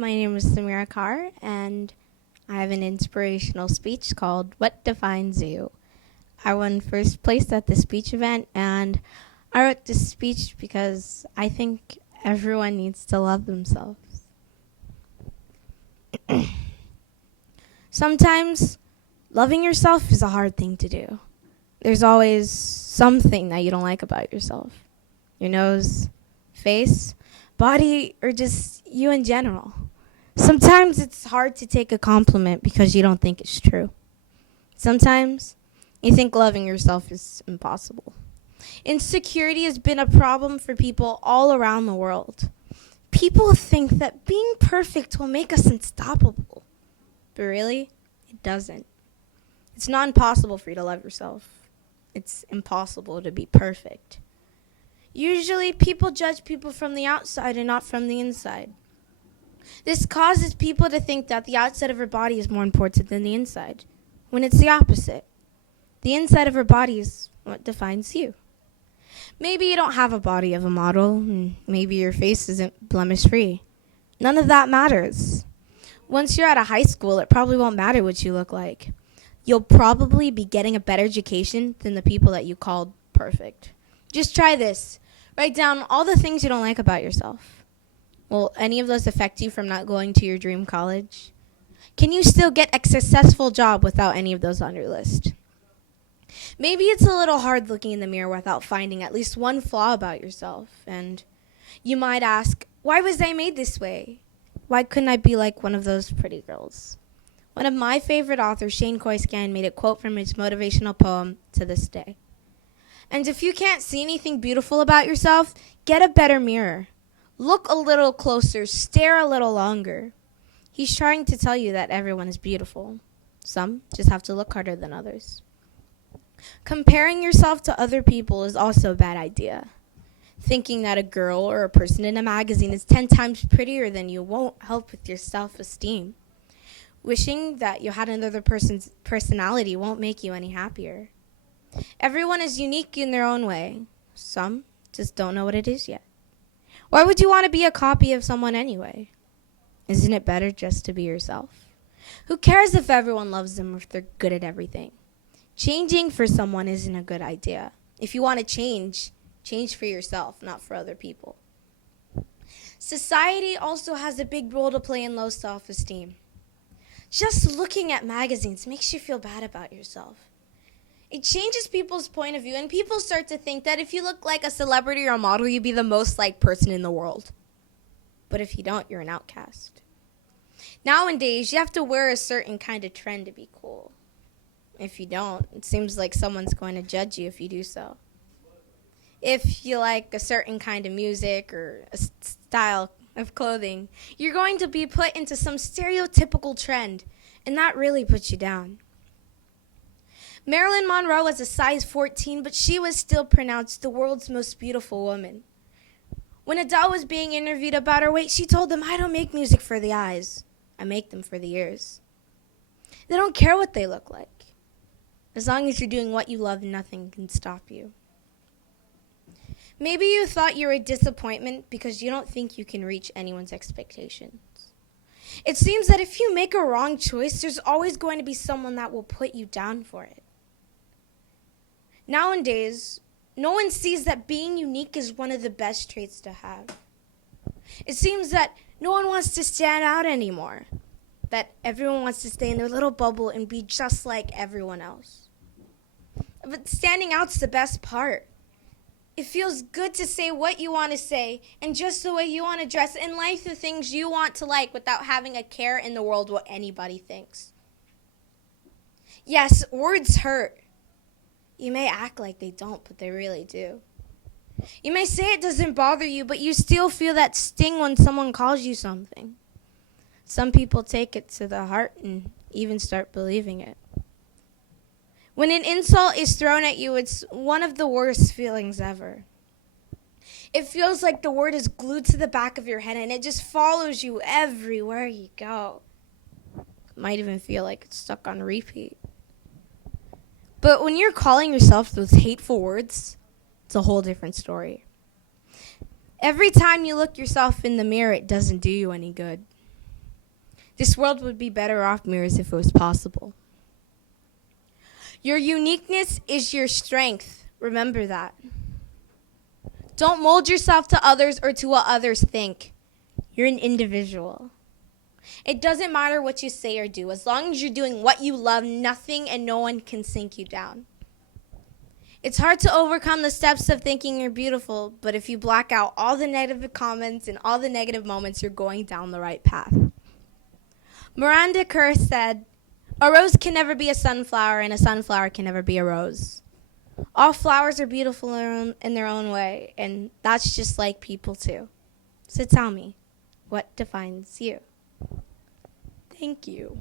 my name is Samira Carr, and I have an inspirational speech called What Defines You. I won first place at the speech event, and I wrote this speech because I think everyone needs to love themselves. Sometimes loving yourself is a hard thing to do. There's always something that you don't like about yourself. Your nose, face, body, or just you in general. Sometimes it's hard to take a compliment because you don't think it's true. Sometimes you think loving yourself is impossible. Insecurity has been a problem for people all around the world. People think that being perfect will make us unstoppable. But really, it doesn't. It's not impossible for you to love yourself. It's impossible to be perfect. Usually, people judge people from the outside and not from the inside. This causes people to think that the outside of her body is more important than the inside, when it's the opposite. The inside of her body is what defines you. Maybe you don't have a body of a model, and maybe your face isn't blemish-free. None of that matters. Once you're out of high school, it probably won't matter what you look like. You'll probably be getting a better education than the people that you called perfect. Just try this. Write down all the things you don't like about yourself. Will any of those affect you from not going to your dream college? Can you still get a successful job without any of those on your list? Maybe it's a little hard looking in the mirror without finding at least one flaw about yourself. And you might ask, why was I made this way? Why couldn't I be like one of those pretty girls? One of my favorite authors, Shane Koiskan, made a quote from his motivational poem to this day. And if you can't see anything beautiful about yourself, get a better mirror. Look a little closer, stare a little longer. He's trying to tell you that everyone is beautiful. Some just have to look harder than others. Comparing yourself to other people is also a bad idea. Thinking that a girl or a person in a magazine is 10 times prettier than you won't help with your self-esteem. Wishing that you had another person's personality won't make you any happier. Everyone is unique in their own way. Some just don't know what it is yet. Why would you want to be a copy of someone anyway? Isn't it better just to be yourself? Who cares if everyone loves them or if they're good at everything? Changing for someone isn't a good idea. If you want to change for yourself, not for other people. Society also has a big role to play in low self-esteem. Just looking at magazines makes you feel bad about yourself. It changes people's point of view, and people start to think that if you look like a celebrity or a model, you'd be the most liked person in the world. But if you don't, you're an outcast. Nowadays, you have to wear a certain kind of trend to be cool. If you don't, it seems like someone's going to judge you if you do so. If you like a certain kind of music or a style of clothing, you're going to be put into some stereotypical trend, and that really puts you down. Marilyn Monroe was a size 14, but she was still pronounced the world's most beautiful woman. When Adele was being interviewed about her weight, she told them, I don't make music for the eyes. I make them for the ears. They don't care what they look like. As long as you're doing what you love, nothing can stop you. Maybe you thought you were a disappointment because you don't think you can reach anyone's expectations. It seems that if you make a wrong choice, there's always going to be someone that will put you down for it. Nowadays, no one sees that being unique is one of the best traits to have. It seems that no one wants to stand out anymore, that everyone wants to stay in their little bubble and be just like everyone else. But standing out's the best part. It feels good to say what you want to say and just the way you want to dress and like the things you want to like without having a care in the world what anybody thinks. Yes, words hurt. You may act like they don't, but they really do. You may say it doesn't bother you, but you still feel that sting when someone calls you something. Some people take it to the heart and even start believing it. When an insult is thrown at you, it's one of the worst feelings ever. It feels like the word is glued to the back of your head and it just follows you everywhere you go. It might even feel like it's stuck on repeat. But when you're calling yourself those hateful words, it's a whole different story. Every time you look yourself in the mirror, it doesn't do you any good. This world would be better off, mirrors, if it was possible. Your uniqueness is your strength. Remember that. Don't mold yourself to others or to what others think. You're an individual. It doesn't matter what you say or do. As long as you're doing what you love, nothing and no one can sink you down. It's hard to overcome the steps of thinking you're beautiful, but if you block out all the negative comments and all the negative moments, you're going down the right path. Miranda Kerr said, "A rose can never be a sunflower, and a sunflower can never be a rose. All flowers are beautiful in their own way, and that's just like people too. So tell me, what defines you?" Thank you.